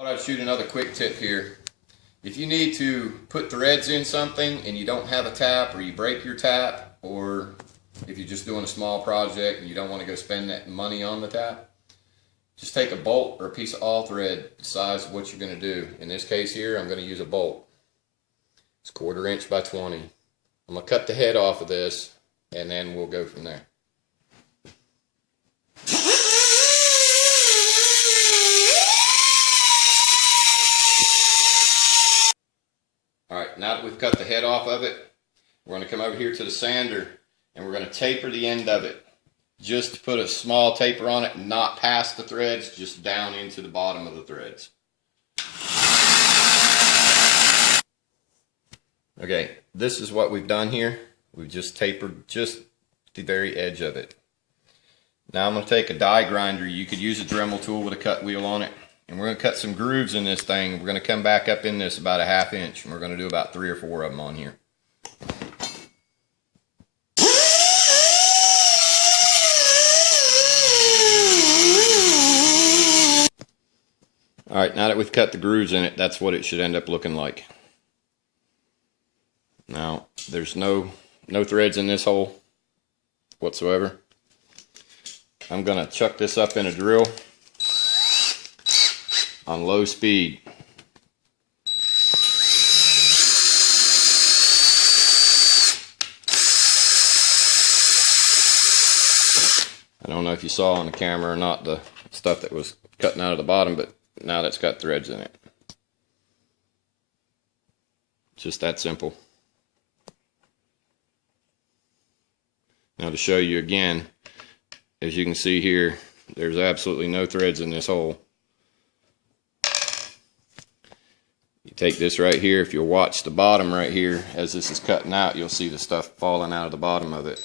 Thought I'd shoot another quick tip here. If you need to put threads in something and you don't have a tap, or you break your tap, or if you're just doing a small project and you don't want to go spend that money on the tap, just take a bolt or a piece of all thread the size of what you're going to do. In this case here, I'm going to use a bolt. It's 1/4 inch by 20. I'm going to cut the head off of this and then we'll go from there. Alright, now that we've cut the head off of it, we're going to come over here to the sander and we're going to taper the end of it. Just to put a small taper on it, not past the threads, just down into the bottom of the threads. Okay, this is what we've done here. We've just tapered just the very edge of it. Now I'm going to take a die grinder. You could use a Dremel tool with a cut wheel on it. And we're going to cut some grooves in this thing. We're going to come back up in this about 1/2 inch. And we're going to do about 3 or 4 of them on here. Alright, now that we've cut the grooves in it, that's what it should end up looking like. Now, there's no threads in this hole whatsoever. I'm going to chuck this up in a drill on low speed. I don't know if you saw on the camera or not the stuff that was cutting out of the bottom, but now that's got threads in it. Just that simple. Now to show you again, as you can see here, there's absolutely no threads in this hole. You take this right here, if you'll watch the bottom right here, as this is cutting out, you'll see the stuff falling out of the bottom of it.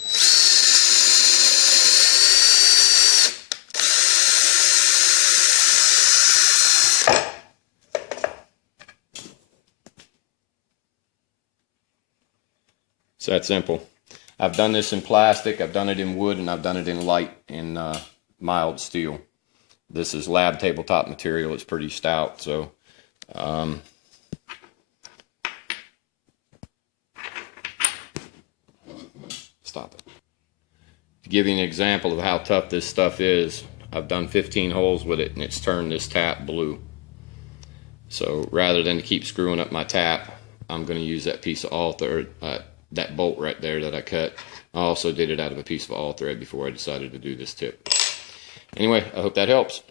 It's that simple. I've done this in plastic, I've done it in wood, and I've done it in light and mild steel. This is lab tabletop material. It's pretty stout, so stop it. To give you an example of how tough this stuff is, I've done 15 holes with it and it's turned this tap blue. So rather than to keep screwing up my tap, I'm going to use that piece of all thread, that bolt right there that I cut. I also did it out of a piece of all thread before I decided to do this tip. Anyway, I hope that helps.